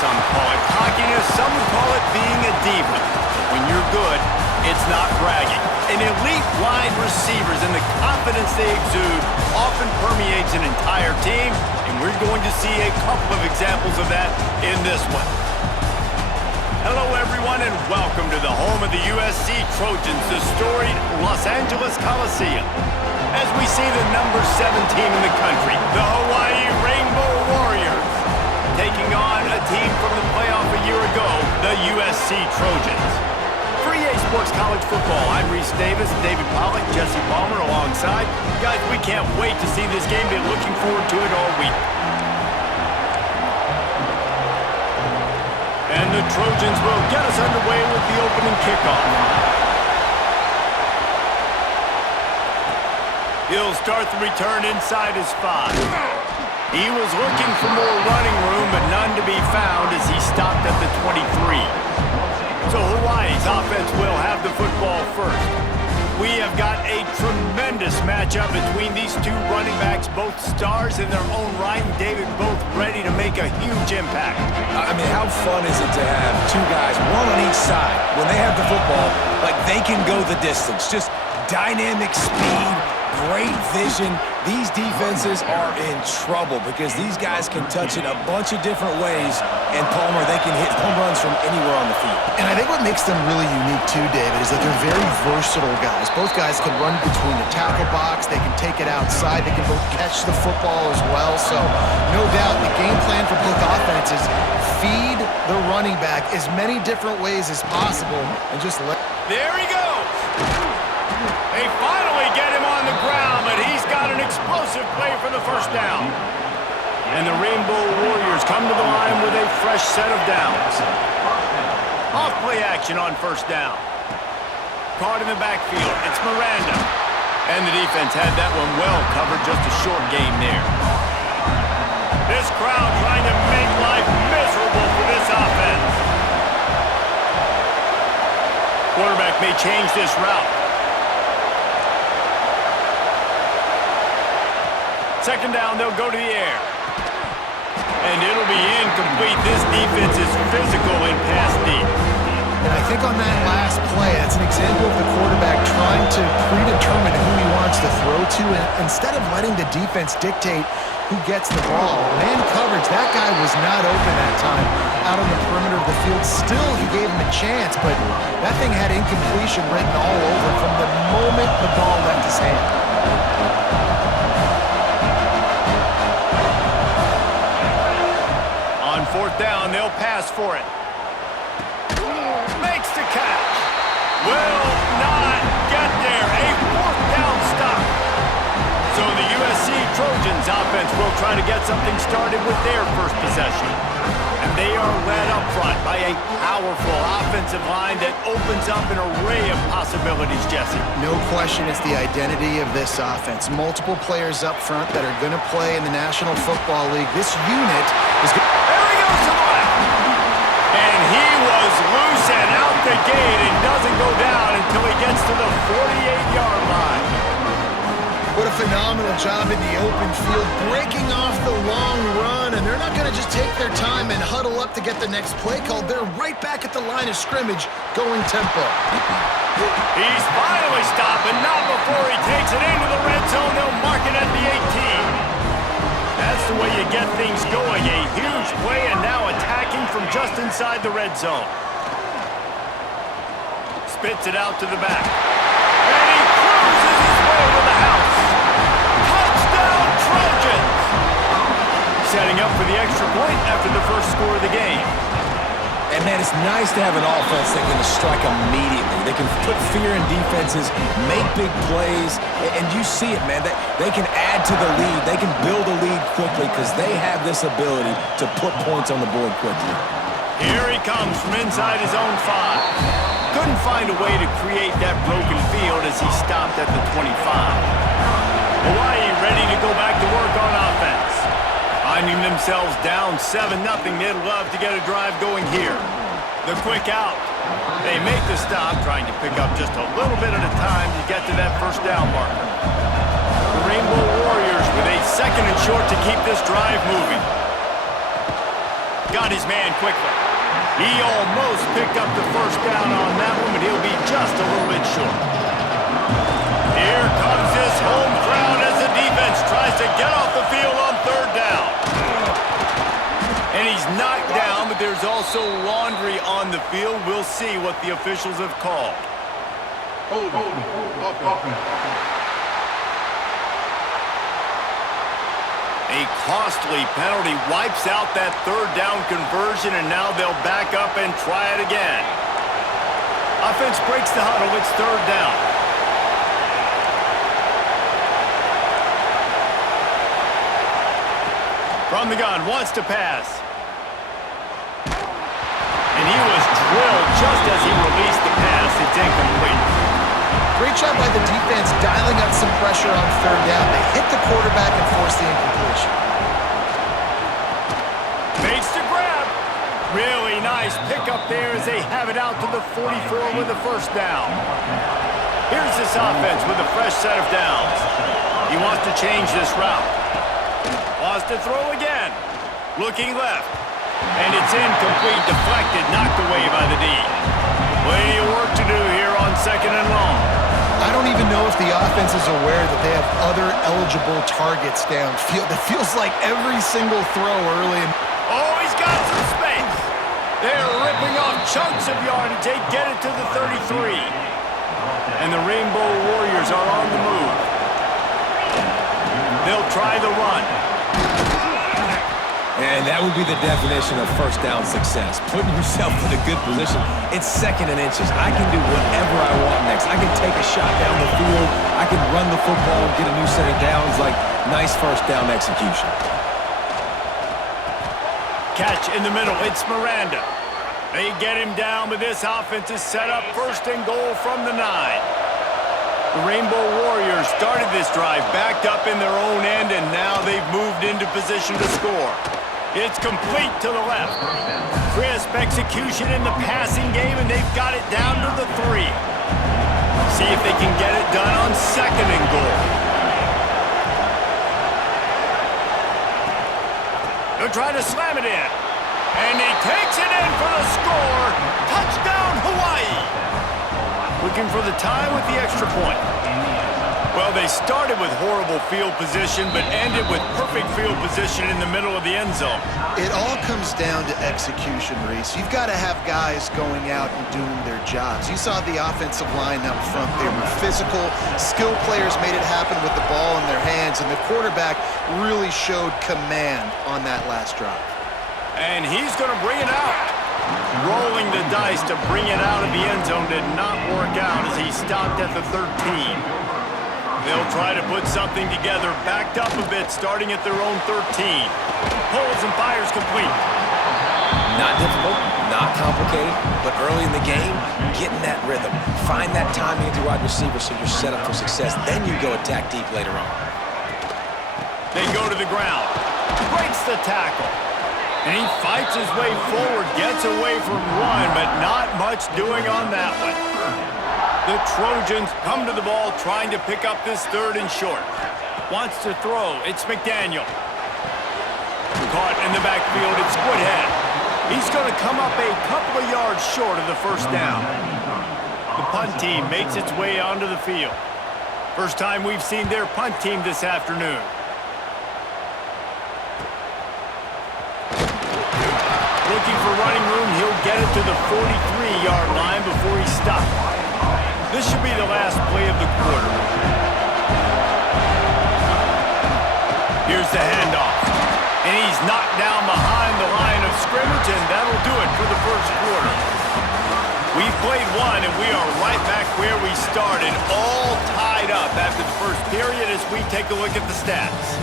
some call it cockiness, some would call it being a diva. But when you're good, it's not bragging. An elite wide receivers and the confidence they exude often permeates an entire team, and we're going to see a couple of examples of that in this one. Hello, everyone, and welcome to the home of the USC Trojans, the storied Los Angeles Coliseum. As we see the number 7 team in the country, the Hawaii Rainbow Warriors, taking on a team from the playoff a year ago, the USC Trojans. For EA Sports College Football, I'm Reese Davis, David Pollack, Jesse Palmer alongside. Guys, we can't wait to see this game. Been looking forward to it all week. And the Trojans will get us underway with the opening kickoff. He'll start the return inside his 5. He was looking for more running room, but none to be found as he stopped at the 23. So Hawaii's offense will have the football first. We have got a tremendous matchup between these two running backs, both stars in their own right, and David, both ready to make a huge impact. I mean, how fun is it to have two guys, one on each side, when they have the football, like they can go the distance. Just dynamic speed, great vision. These defenses are in trouble because these guys can touch it a bunch of different ways, and Palmer, they can hit home runs from anywhere on the field. And I think what makes them really unique too, David, is that they're very versatile guys. Both guys can run between the tackle box, they can take it outside, they can both catch the football as well. So no doubt the game plan for both offenses, feed the running back as many different ways as possible and just let... There he goes! They finally get him on the ground, but he's got an explosive play for the first down. And the Rainbow Warriors come to the line with a fresh set of downs. Off play action on first down. Caught in the backfield, it's Miranda. And the defense had that one well covered, just a short game there. This crowd trying to make life miserable for this offense. Quarterback may change this route. Second down, they'll go to the air. And it'll be incomplete. This defense is physical in pass deep. And I think on that last play, that's an example of the quarterback trying to predetermine who he wants to throw to, and instead of letting the defense dictate who gets the ball. Man coverage, that guy was not open that time out on the perimeter of the field. Still, he gave him a chance, but that thing had incompletion written all over from the moment the ball left his hand. On fourth down, they'll pass for it. Makes the catch. Will not get there. A fourth down stop. So the USC Trojans offense will try to get something started with their first possession. And they are led up front by a powerful offensive line that opens up an array of possibilities, Jesse. No question it's the identity of this offense. Multiple players up front that are going to play in the National Football League. This unit is going to... There he goes to the left. And he was loose and out the gate and doesn't go down until he gets to the 48-yard line. What a phenomenal job in the open field, breaking off the long run, and they're not going to just take their time and huddle up to get the next play called. They're right back at the line of scrimmage, going tempo. He's finally stopped, but not before he takes it into the red zone. They'll mark it at the 18. That's the way you get things going. A huge play, and now attacking from just inside the red zone. Spits it out to the back. And he cruises his way to the house. Touchdown, Trojans! Setting up for the extra point after the first score of the game. And, man, it's nice to have an offense that can strike immediately. They can put fear in defenses, make big plays, and you see it, man. They can add to the lead. They can build a lead quickly because they have this ability to put points on the board quickly. Here he comes from inside his own 5. Couldn't find a way to create that broken field as he stopped at the 25. Hawaii ready to go back to work on offense. Finding themselves down 7-0, they'd love to get a drive going here. The quick out. They make the stop, trying to pick up just a little bit at a time to get to that first down marker. The Rainbow Warriors with a second and short to keep this drive moving. got his man quickly. He almost picked up the first down on that one, but he'll be just a little bit short. Here comes this home crowd as the defense tries to get off the field on third down. And he's knocked down, but there's also laundry on the field. We'll see what the officials have called. A costly penalty wipes out that third down conversion, and now they'll back up and try it again. Offense breaks the huddle. It's third down. From the gun, wants to pass. And he was drilled just as he released the pass. It's incomplete. Great job by the defense dialing up some pressure on third down. They hit the quarterback and forced the incompletion. Bates to grab. Really nice pickup there as they have it out to the 44 with the first down. Here's this offense with a fresh set of downs. He wants to change this route. Wants to throw again. Looking left. And it's incomplete, deflected, knocked away by the D. Plenty of work to do here on second and long. I don't even know if the offense is aware that they have other eligible targets downfield. It feels like every single throw early. Oh, he's got some space. They're ripping off chunks of yardage. They get it to the 33. And the Rainbow Warriors are on the move. They'll try the run. And that would be the definition of first down success. Putting yourself in a good position. It's second and inches. I can do whatever I want next. I can take a shot down the field. I can run the football, get a new set of downs. Like, nice first down execution. Catch in the middle. It's Miranda. They get him down, but this offense is set up first and goal from the 9. The Rainbow Warriors started this drive backed up in their own end, and now they've moved into position to score. It's complete to the left. Crisp execution in the passing game, and they've got it down to the 3. See if they can get it done on second and goal. They'll try to slam it in. And he takes it in for the score. Touchdown, Hawaii. Looking for the tie with the extra point. Well, they started with horrible field position, but ended with perfect field position in the middle of the end zone. It all comes down to execution, Reese. You've got to have guys going out and doing their jobs. You saw the offensive line up front. They were physical. Skilled players made it happen with the ball in their hands, and the quarterback really showed command on that last drive. And he's going to bring it out. Rolling the dice to bring it out of the end zone did not work out as he stopped at the 13. They'll try to put something together, backed up a bit, starting at their own 13. Pulls and fires complete. Not difficult, not complicated, but early in the game, getting that rhythm. Find that timing at the wide receiver so you're set up for success. Then you go attack deep later on. They go to the ground. Breaks the tackle. And he fights his way forward, gets away from one, but not much doing on that one. The Trojans come to the ball trying to pick up this third and short. Wants to throw. It's McDaniel. Caught in the backfield. It's Woodhead. He's going to come up a couple of yards short of the first down. The punt team makes its way onto the field. First time we've seen their punt team this afternoon. Looking for running room, he'll get it to the 43-yard line before he stops. This should be the last play of the quarter. Here's the handoff. And he's knocked down behind the line of scrimmage, and that'll do it for the first quarter. We've played one, and we are right back where we started, all tied up after the first period as we take a look at the stats.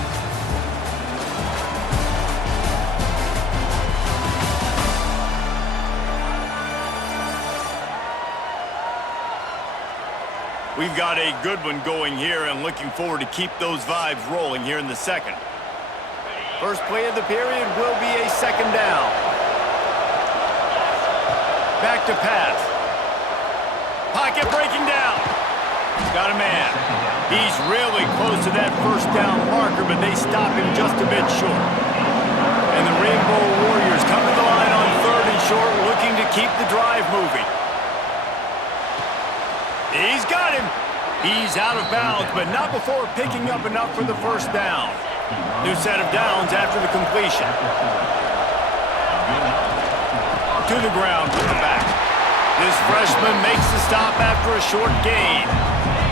We've got a good one going here and looking forward to keep those vibes rolling here in the second. First play of the period will be a second down. Back to pass. Pocket breaking down. Got a man. He's really close to that first down marker, but they stop him just a bit short. And the Rainbow Warriors come to the line on 3rd and short, looking to keep the drive moving. He's got him. He's out of bounds, but not before picking up enough for the first down. New set of downs after the completion. To the ground with the back. This freshman makes the stop after a short gain.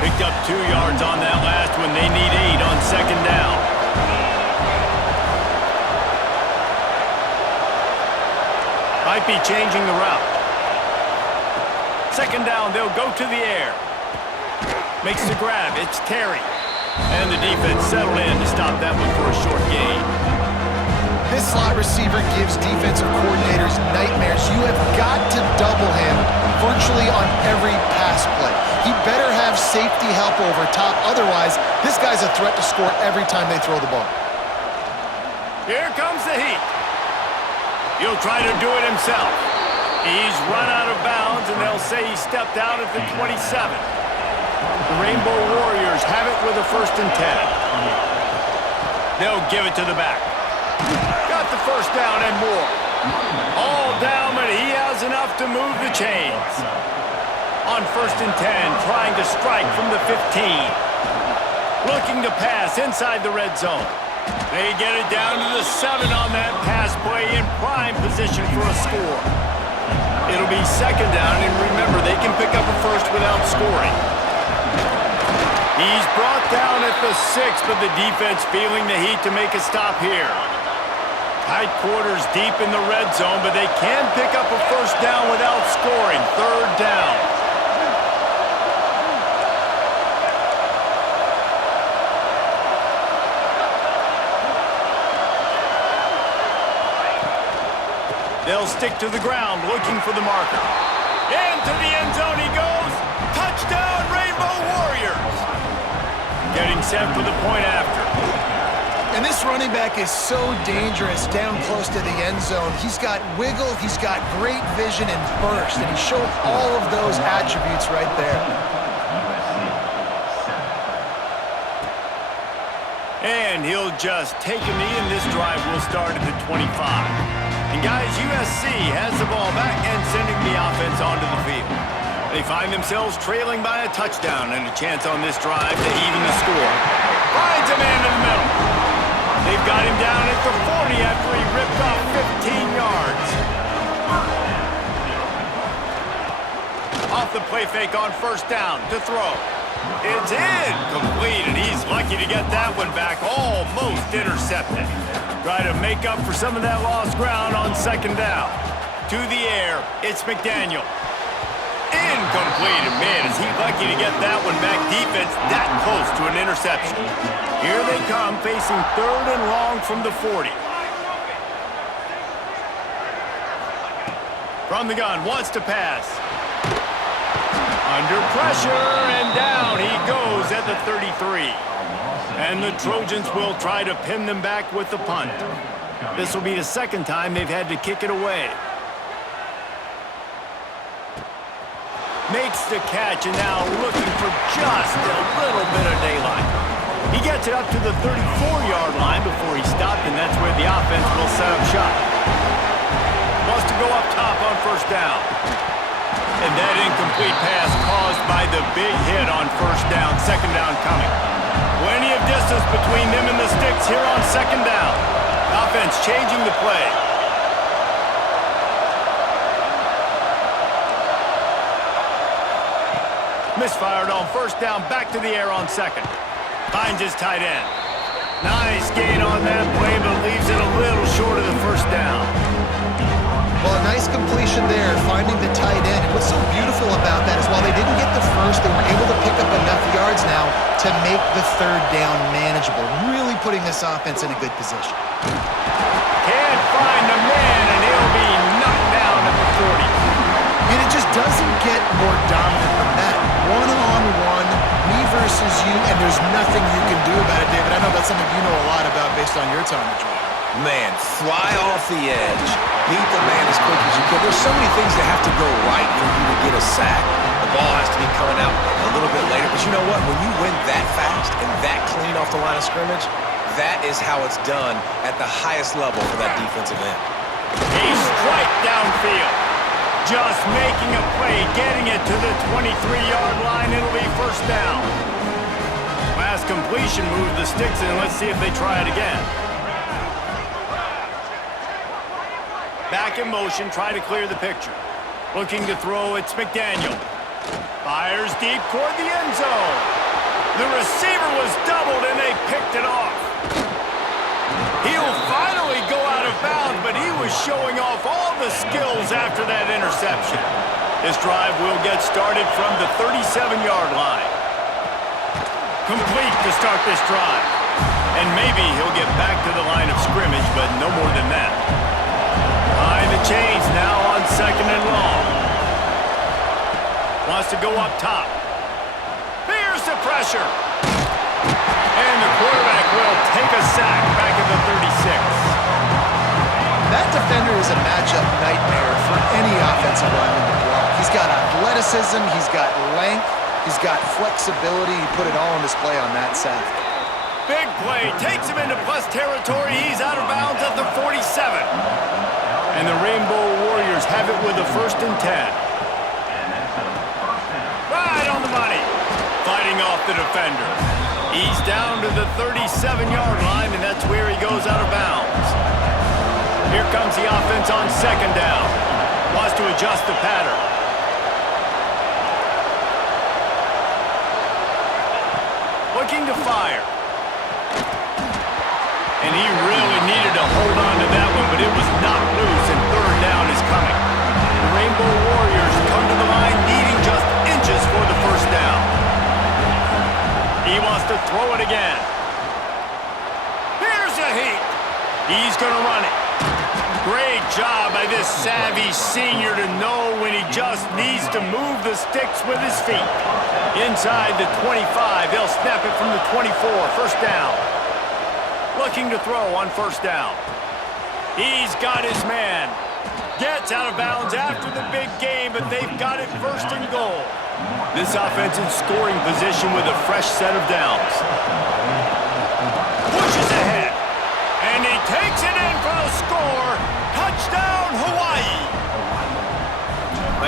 Picked up 2 yards on that last one. They need 8 on 2nd down. Might be changing the route. 2nd down, they'll go to the air. Makes the grab, it's Terry. And the defense settled in to stop that one for a short gain. This slot receiver gives defensive coordinators nightmares. You have got to double him virtually on every pass play. He better have safety help over top. Otherwise, this guy's a threat to score every time they throw the ball. Here comes the heat. He'll try to do it himself. He's run out of bounds, and they'll say he stepped out at the 27. The Rainbow Warriors have it with a 1st and 10. They'll give it to the back. Got the first down and more. All down, but he has enough to move the chains. On 1st and 10, trying to strike from the 15. Looking to pass inside the red zone. They get it down to the 7 on that pass play in prime position for a score. It'll be 2nd down, and remember, they can pick up a first without scoring. He's brought down at the 6, but the defense feeling the heat to make a stop here. Tight quarters deep in the red zone, but they can pick up a first down without scoring. 3rd down. They'll stick to the ground, looking for the marker. Into the end zone he goes. Touchdown, Rainbow Warriors. Getting set for the point after. And this running back is so dangerous down close to the end zone. He's got wiggle, he's got great vision and burst, and he showed all of those attributes right there. And he'll just take a knee, and this drive will start at the 25. And guys, USC has the ball back and sending the offense onto the field. They find themselves trailing by a touchdown and a chance on this drive to even the score. Finds a man in the middle. They've got him down at the 40 after he ripped off 15 yards. Off the play fake on 1st down to throw. It's incomplete, and he's lucky to get that one back, almost intercepted. Try to make up for some of that lost ground on 2nd down. To the air, it's McDaniel. Incomplete, and man, is he lucky to get that one back. Defense that close to an interception. Here they come, facing 3rd and long from the 40. From the gun, wants to pass. Under pressure, and down he goes at the 33. And the Trojans will try to pin them back with the punt. This will be the 2nd time they've had to kick it away. Makes the catch, and now looking for just a little bit of daylight. He gets it up to the 34-yard line before he stopped, and that's where the offense will set up shop. Wants to go up top on 1st down. And that incomplete pass caused by the big hit on 1st down, 2nd down coming. Plenty of distance between them and the sticks here on 2nd down. Offense changing the play. Misfired on 1st down, back to the air on 2nd. Finds his tight end. Nice gain on that play, but leaves it a little short of the 1st down. Well, a nice completion there, finding the tight end. And what's so beautiful about that is while they didn't get the first, they were able to pick up enough yards now to make the 3rd down manageable. Really putting this offense in a good position. Can't find the man, and he'll be knocked down at the 40. And it just doesn't get more dominant than that. One-on-one, me versus you, and there's nothing you can do about it, David. I know that's something you know a lot about based on your time at Georgia. Man, fly off the edge, beat the man as quick as you can. There's so many things that have to go right for you to get a sack. The ball has to be coming out a little bit later. But you know what? When you win that fast and that clean off the line of scrimmage, that is how it's done at the highest level for that defensive end. A strike downfield. Just making a play, getting it to the 23-yard line. It'll be first down. Last completion moved the sticks in. Let's see if they try it again. Back in motion, trying to clear the picture. Looking to throw, it's McDaniel. Fires deep toward the end zone. The receiver was doubled and they picked it off. He'll finally go out of bounds, but he was showing off all the skills after that interception. This drive will get started from the 37-yard line. Complete to start this drive. And maybe he'll get back to the line of scrimmage, but no more than that. Behind the chains now on second and long. Wants to go up top. Fears the pressure. And the quarterback will take a sack back at the 36. That defender is a matchup nightmare for any offensive lineman to block. He's got athleticism, he's got length, he's got flexibility. He put it all on display on that sack. Big play, takes him into plus territory. He's out of bounds at the 47. And the Rainbow Warriors have it with a 1st and 10. Right on the money. Fighting off the defender. He's down to the 37-yard line, and that's where he goes out of bounds. Here comes the offense on second down. Wants to adjust the pattern. Looking to fire. And he really needed to hold on to that one, but it was not loose, and third down is coming. The Rainbow Warriors come to the line needing just inches for the first down. He wants to throw it again. Here's a heat. He's going to run it. Great job by this savvy senior to know when he just needs to move the sticks with his feet. Inside the 25, they'll snap it from the 24, first down. Looking to throw on first down. He's got his man. Gets out of bounds after the big game, but they've got it first and goal. This offense in scoring position with a fresh set of downs. Pushes ahead. And he takes it in for the score. Touchdown, Hawaii.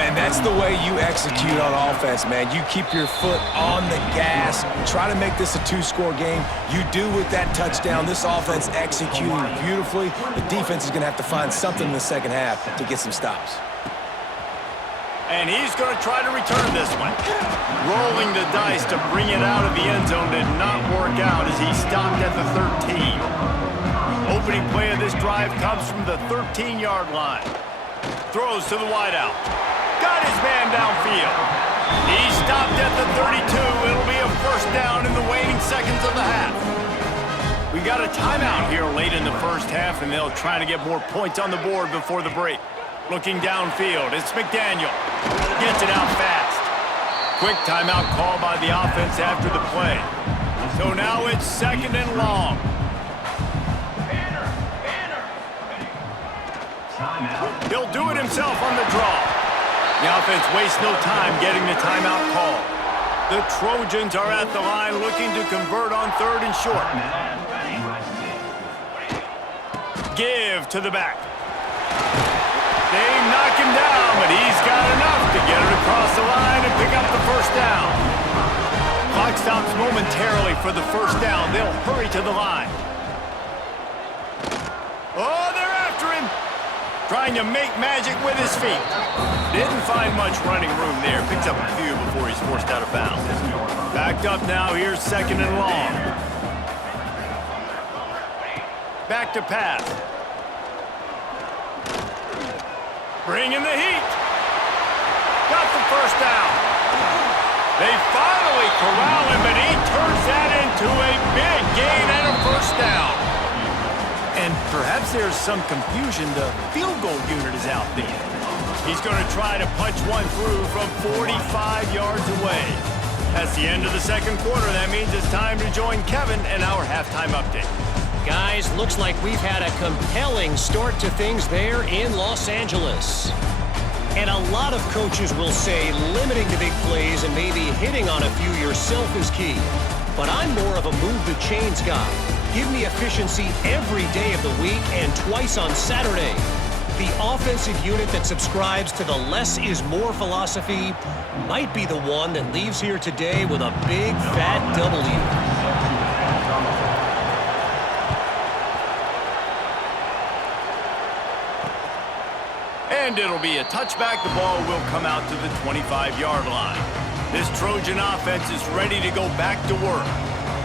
And that's the way you execute on offense, man. You keep your foot on the gas. Try to make this a 2-score game. You do with that touchdown. This offense executing beautifully. The defense is going to have to find something in the second half to get some stops. And he's going to try to return this one. Rolling the dice to bring it out of the end zone did not work out as he stopped at the 13. Opening play of this drive comes from the 13-yard line. Throws to the wideout. Got his man downfield. He stopped at the 32. It'll be a first down in the waning seconds of the half. We got a timeout here late in the first half, and they'll try to get more points on the board before the break. Looking downfield, it's McDaniel. Gets it out fast. Quick timeout call by the offense after the play. So now it's second and long. He'll do it himself on the draw. The offense wastes no time getting the timeout call. The Trojans are at the line looking to convert on third and short. Give to the back. They knock him down, but he's got enough to get it across the line and pick up the first down. Clock stops momentarily for the first down. They'll hurry to the line. Oh, they're after him. Trying to make magic with his feet. Didn't find much running room there. Picks up a few before he's forced out of bounds. Backed up now. Here's second and long. Back to pass. Bringing the heat. Got the first down. They finally corral him, but he turns that into a big gain and a first down. And perhaps there's some confusion. The field goal unit is out there. He's going to try to punch one through from 45 yards away. That's the end of the second quarter. That means it's time to join Kevin and our halftime update. Guys, looks like we've had a compelling start to things there in Los Angeles. And a lot of coaches will say limiting the big plays and maybe hitting on a few yourself is key. But I'm more of a move the chains guy. Give me efficiency every day of the week and twice on Saturday. The offensive unit that subscribes to the less is more philosophy might be the one that leaves here today with a big fat W. And it'll be a touchback. The ball will come out to the 25-yard line. This Trojan offense is ready to go back to work.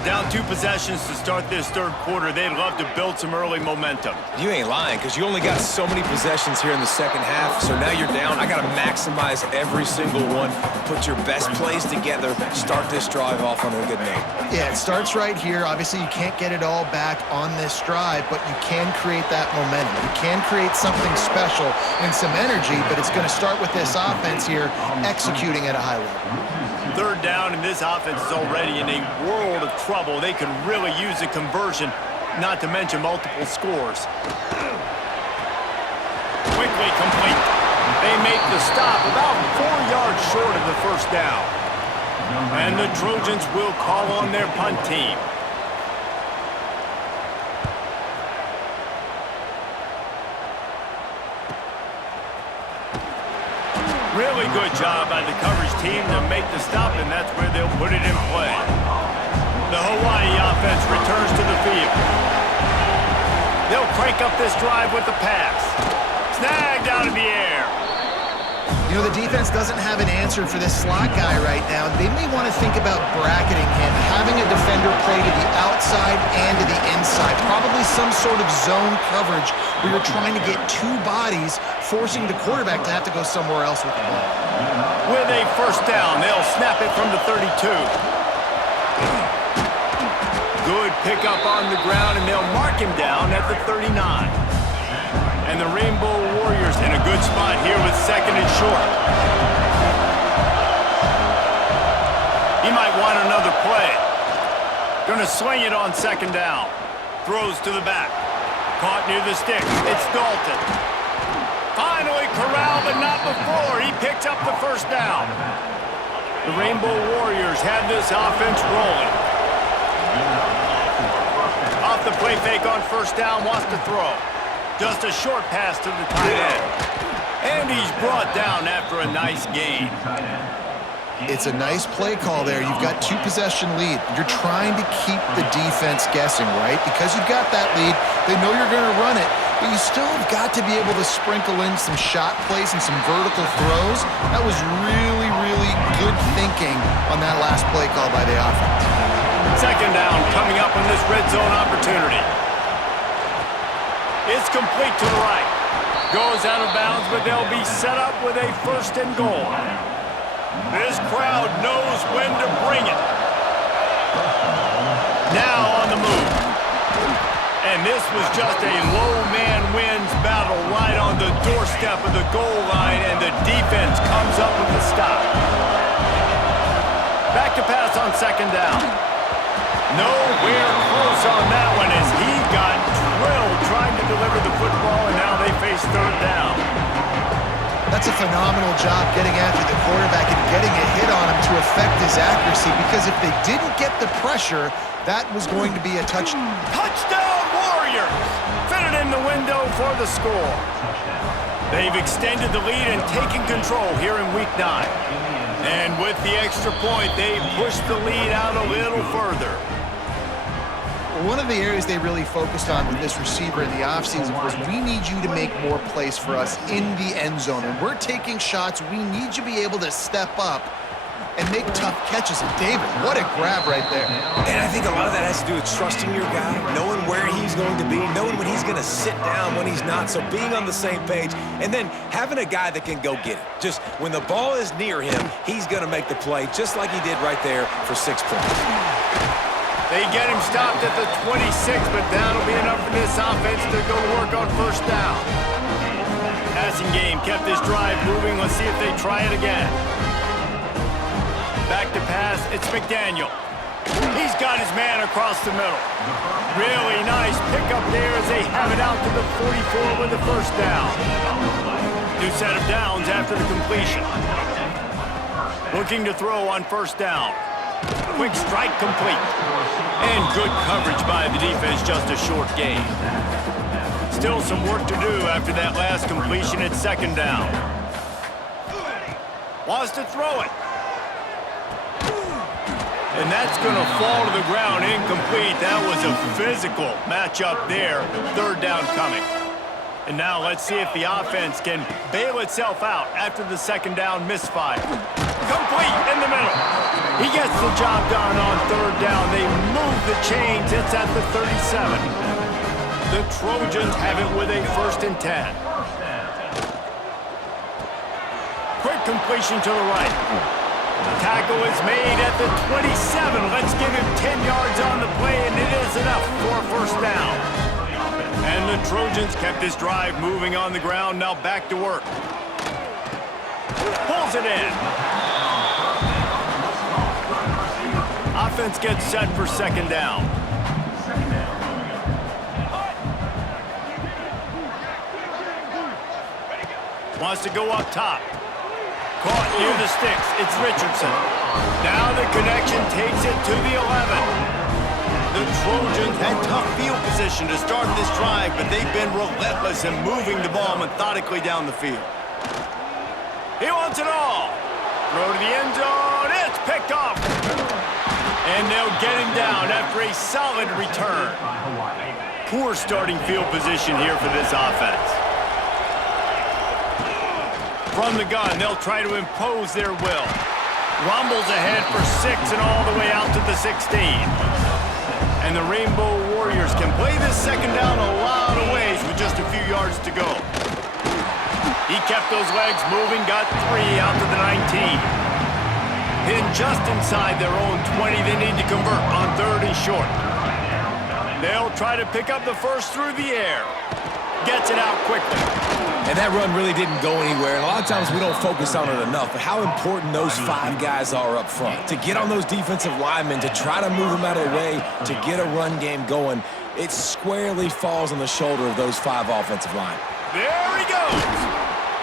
Down 2 possessions to start this third quarter. They'd love to build some early momentum. You ain't lying, because you only got so many possessions here in the second half, so now you're down. I got to maximize every single one. Put your best plays together. Start this drive off on a good note. Yeah, it starts right here. Obviously, you can't get it all back on this drive, but you can create that momentum. You can create something special and some energy, but it's going to start with this offense here executing at a high level. Third down, and this offense is already in a world of trouble. They could really use a conversion, not to mention multiple scores. Quickly complete. They make the stop about 4 yards short of the first down. And the Trojans will call on their punt team. Really good job by the coverage team to make the stop, and that's where they'll put it in play. The Hawaii offense returns to the field. They'll crank up this drive with the pass. Snagged out of the air. You know, the defense doesn't have an answer for this slot guy right now. They may want to think about bracketing him, having a defender play to the outside and to the inside. Probably some sort of zone coverage where you're trying to get 2 bodies, forcing the quarterback to have to go somewhere else with the ball. With a first down, they'll snap it from the 32. Good pickup on the ground, and they'll mark him down at the 39. And the Rainbow Warriors in a good spot here with second and short. He might want another play. Gonna swing it on second down. Throws to the back. Caught near the sticks. It's Dalton. Finally corralled, but not before. He picked up the first down. The Rainbow Warriors have this offense rolling. Off the play fake on first down, wants to throw. Just a short pass to the tight end. And he's brought down after a nice gain. It's a nice play call there. You've got 2-possession lead. You're trying to keep the defense guessing, right? Because you've got that lead, they know you're going to run it, but you still have got to be able to sprinkle in some shot plays and some vertical throws. That was really, really good thinking on that last play call by the offense. Second down coming up on this red zone opportunity. It's complete to the right. Goes out of bounds, but they'll be set up with a first and goal. This crowd knows when to bring it. Now on the move. And this was just a low man wins battle right on the doorstep of the goal line, and the defense comes up with the stop. Back to pass on second down. Nowhere close on that one as he got drilled trying to deliver the football, and now they face third down. That's a phenomenal job getting after the quarterback and getting a hit on him to affect his accuracy, because if they didn't get the pressure, that was going to be a touchdown. Touchdown Warriors! Fitted in the window for the score. They've extended the lead and taken control here in Week 9. And with the extra point, they pushed the lead out a little further. One of the areas they really focused on with this receiver in the offseason was, we need you to make more plays for us in the end zone. And we're taking shots. We need you to be able to step up and make tough catches. And David, what a grab right there. And I think a lot of that has to do with trusting your guy, knowing where he's going to be, knowing when he's going to sit down, when he's not, so being on the same page, and then having a guy that can go get it. Just when the ball is near him, he's going to make the play, just like he did right there for 6 points. They get him stopped at the 26, but that'll be enough for this offense to go to work on first down. Passing game kept this drive moving. Let's see if they try it again. Back to pass, it's McDaniel. He's got his man across the middle. Really nice pickup there as they have it out to the 44 with the first down. New set of downs after the completion. Looking to throw on first down. Quick strike complete. And good coverage by the defense, just a short gain. Still some work to do after that last completion at second down. Wants to throw it. And that's going to fall to the ground, incomplete. That was a physical matchup there. Third down coming. And now let's see if the offense can bail itself out after the second down misfire. Complete in the middle. He gets the job done on third down. They move the chains. It's at the 37. The Trojans have it with a 1st and 10. Quick completion to the right. The tackle is made at the 27. Let's give him 10 yards on the play, and it is enough for a 1st down. And the Trojans kept this drive moving on the ground. Now back to work. Pulls it in. Offense gets set for second down. Wants to go up top. Caught near the sticks. It's Richardson. Now the connection takes it to the 11. The Trojans had tough field position to start this drive, but they've been relentless in moving the ball methodically down the field. He wants it all. Throw to the end zone. It's picked off. And they'll get him down after a solid return. Poor starting field position here for this offense. From the gun, they'll try to impose their will. Rumbles ahead for 6 and all the way out to the 16. And the Rainbow Warriors can play this second down a lot of ways with just a few yards to go. He kept those legs moving, got 3 out to the 19. Pinned just inside their own 20, they need to convert on 3rd and short. They'll try to pick up the first through the air. Gets it out quickly. And that run really didn't go anywhere. And a lot of times we don't focus on it enough, but how important those 5 guys are up front. To get on those defensive linemen, to try to move them out of the way, to get a run game going, it squarely falls on the shoulder of those 5 offensive line. There he goes.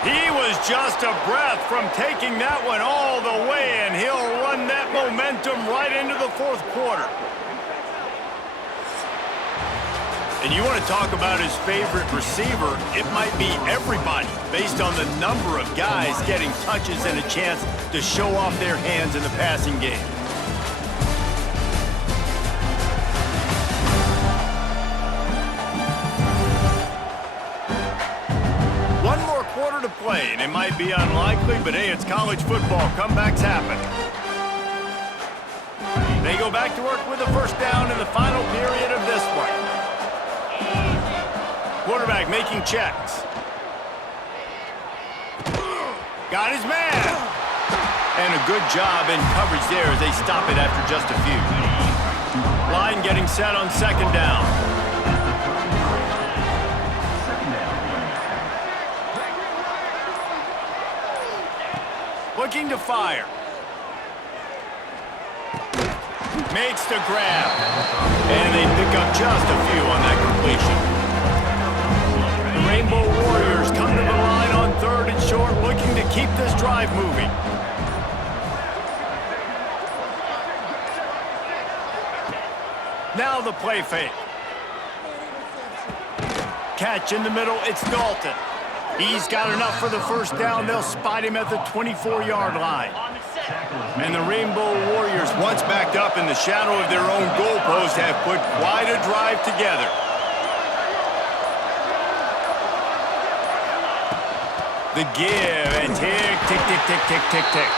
He was just a breath from taking that one all the way, and he'll run that momentum right into the 4th quarter. And you want to talk about his favorite receiver, it might be everybody, based on the number of guys getting touches and a chance to show off their hands in the passing game. One more quarter to play, and it might be unlikely, but hey, it's college football. Comebacks happen. They go back to work with a 1st down in the final period of this one. Quarterback making checks. Got his man. And a good job in coverage there as they stop it after just a few. Line getting set on 2nd down. Looking to fire. Makes the grab. And they pick up just a few on that completion. Rainbow Warriors come to the line on 3rd and short, looking to keep this drive moving. Now the play fake. Catch in the middle, it's Dalton. He's got enough for the 1st down. They'll spot him at the 24-yard line. And the Rainbow Warriors, once backed up in the shadow of their own goalpost, have put quite a drive together. The give, and tick, tick, tick, tick, tick, tick, tick.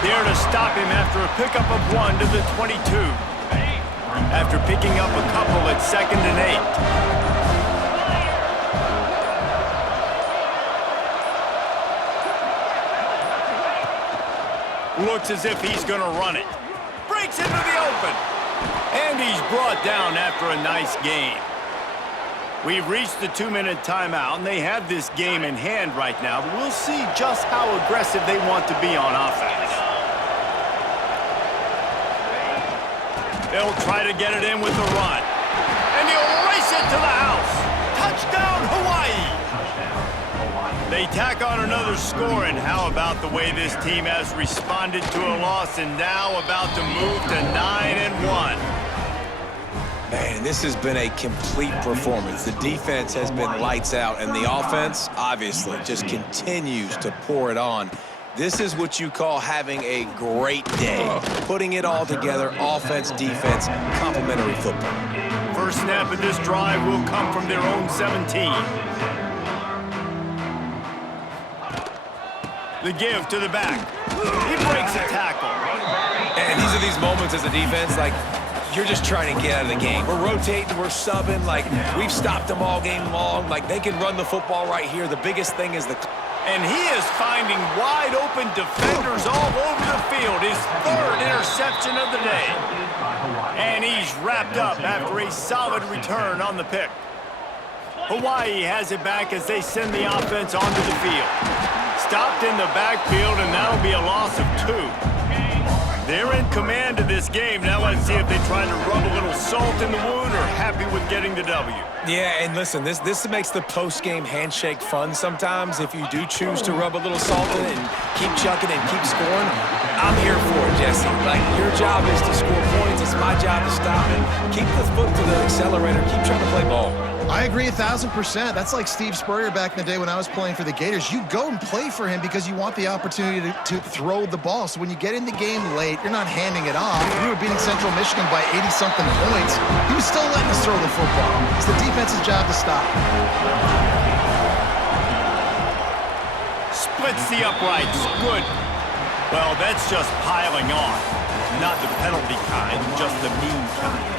There to stop him after a pickup of 1 to the 22. After picking up a couple at 2nd and 8. Looks as if he's going to run it. Breaks into the open. And he's brought down after a nice gain. We've reached the 2-minute timeout, and they have this game in hand right now, but we'll see just how aggressive they want to be on offense. They'll try to get it in with the run. And he'll race it to the house. Touchdown, Hawaii! They tack on another score, and how about the way this team has responded to a loss and now about to move to 9-1. Man, this has been a complete performance. The defense has been lights out, and the offense, obviously, just continues to pour it on. This is what you call having a great day. Putting it all together, offense, defense, complementary football. First snap of this drive will come from their own 17. The give to the back. He breaks a tackle. And these are these moments as a defense, like, you're just trying to get out of the game. We're rotating, we're subbing, like, we've stopped them all game long. Like, they can run the football right here. The biggest thing is the... And he is finding wide-open defenders all over the field. His third interception of the day. And he's wrapped up after a solid return on the pick. Hawaii has it back as they send the offense onto the field. Stopped in the backfield, and that'll be a loss of 2. They're in command of this game. Now let's see if they try to rub a little salt in the wound or happy with getting the W. Yeah, and listen, this makes the post-game handshake fun sometimes. If you do choose to rub a little salt in it and keep chucking and keep scoring, I'm here for it, Jesse. Like, your job is to score points. It's my job to stop it. Keep the foot to the accelerator. Keep trying to play ball. I agree 1,000%. That's like Steve Spurrier back in the day when I was playing for the Gators. You go and play for him because you want the opportunity to throw the ball. So when you get in the game late, you're not handing it off. We were beating Central Michigan by 80-something points. He was still letting us throw the football. It's the defense's job to stop. Splits the uprights. Good. Well, that's just piling on. Not the penalty kind, just the mean kind.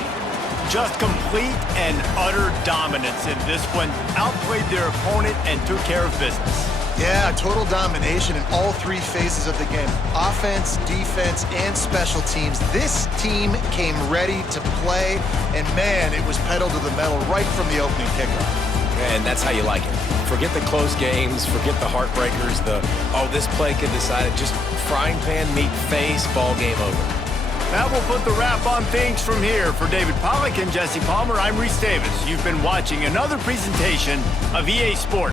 Just complete and utter dominance in this one. Outplayed their opponent and took care of business. Yeah, total domination in all 3 phases of the game. Offense, defense, and special teams. This team came ready to play, and man, it was pedal to the metal right from the opening kickoff. And that's how you like it. Forget the close games, forget the heartbreakers, this play could decide it. Just frying pan meet face, ball game over. That will put the wrap on things from here. For David Pollack and Jesse Palmer, I'm Reese Davis. You've been watching another presentation of EA Sports.